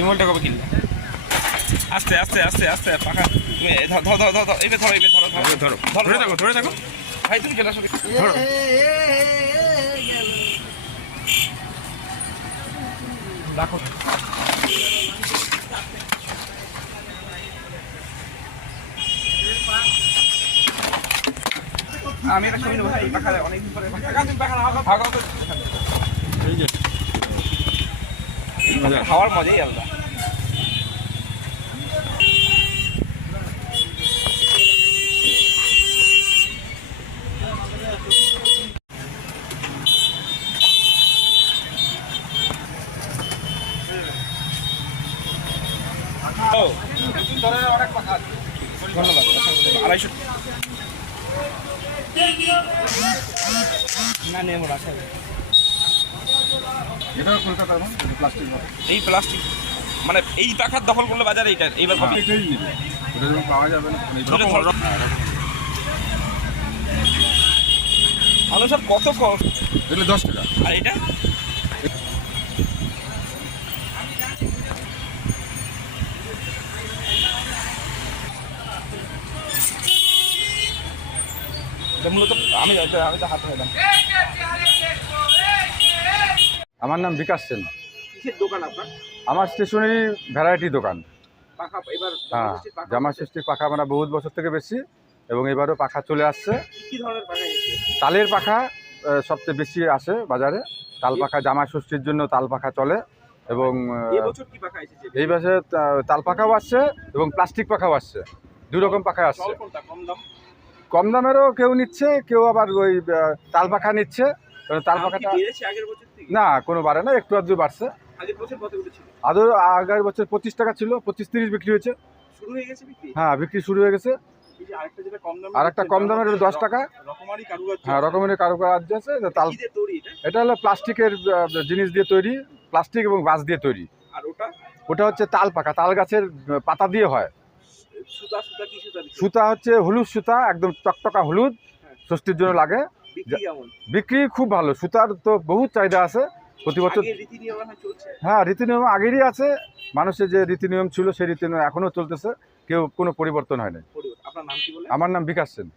ইমলটা কবে কিনবে? আস্তে আস্তে আস্তে আস্তে পাখা ধরো ধরো ধরো এবার ধরো এবার ধরো ধরো ধরো ধরে থাকো ধরে থাকো ভাই তুমি চলে আসো ধরো রাখো। আমি এটা ছবি নেবো ভাই পাখা অনেকদিন পরে পাখা এই যে খাওয়ার মজাই আলাদা। অনেক কথা আছে, ধন্যবাদ। 250 না নেবো রাখা এই প্লাস্টিক মানে এই পাখার দখল করলে বাজারে এইটা এইবার পাওয়া যাবে না। আলু সব কত কষ্ট 10 টাকা আর এটা মূলত আমি তো হাতে পেলাম। আমার নাম বিকাশ সেন। কিসের দোকান আপনার? আমার স্টেশনারি ভ্যারাইটি দোকান। পাখা এবার হ্যাঁ, জামা ষষ্ঠীর পাখা আমরা বহুত বছর থেকে বেশি এবং এবারও পাখা চলে আসছে। কি ধরনের পাখা এসেছে? তালের পাখা সবচেয়ে বেশি আসে বাজারে। তাল পাখা জামা ষষ্ঠীর জন্য তাল পাখা চলে এবং এবছর কি পাখা এসেছে? এই বছর তাল পাখাও আসছে এবং প্লাস্টিক পাখাও আসছে। দুই রকম পাখা আসছে। কম দাম কম দামেরও কেউ নিচ্ছে, কেউ আবার ওই তাল পাখা নিচ্ছে। তাল পাখাটা আগের বছর থেকে না কোনো বাড়ে না, একটু আধটু বাড়ছে। আগের বছর কত উঠেছিল? আগের বছর 25 টাকা ছিল, 25-30 বিক্রি হয়েছে। শুরু হয়ে গেছে বিক্রি? হ্যাঁ, বিক্রি শুরু হয়ে গেছে। এই যে আরেকটা যেটা কম দামে, আরেকটা কম দামের 10 টাকা। রকমারি কারুকার্য। হ্যাঁ, রকমারি কারুকার্য আছে। তাল কি দিয়ে তৈরি এটা? এটা হলো প্লাস্টিকের জিনিস দিয়ে তৈরি, প্লাস্টিক এবং বাঁশ দিয়ে তৈরি। আর ওটা? ওটা হচ্ছে তাল পাখা, তাল গাছের পাতা দিয়ে হয়। সুতা সুতা কি সুতা? সুতা হচ্ছে হলুদ সুতা, একদম টকটকা হলুদ, ষষ্ঠীর জন্য লাগে। বিক্রি কেমন? বিক্রি খুব ভালো। সুতার তো বহুত চাহিদা আছে প্রতি বছর। হ্যাঁ, রীতিনিয়ম আগেরই আছে। মানুষের যে রীতিনিয়ম ছিল সেই রীতিনিয়ম এখনো চলতেছে, কেউ কোনো পরিবর্তন হয় না। আপনার নাম কি বলে? আমার নাম বিকাশ সেন।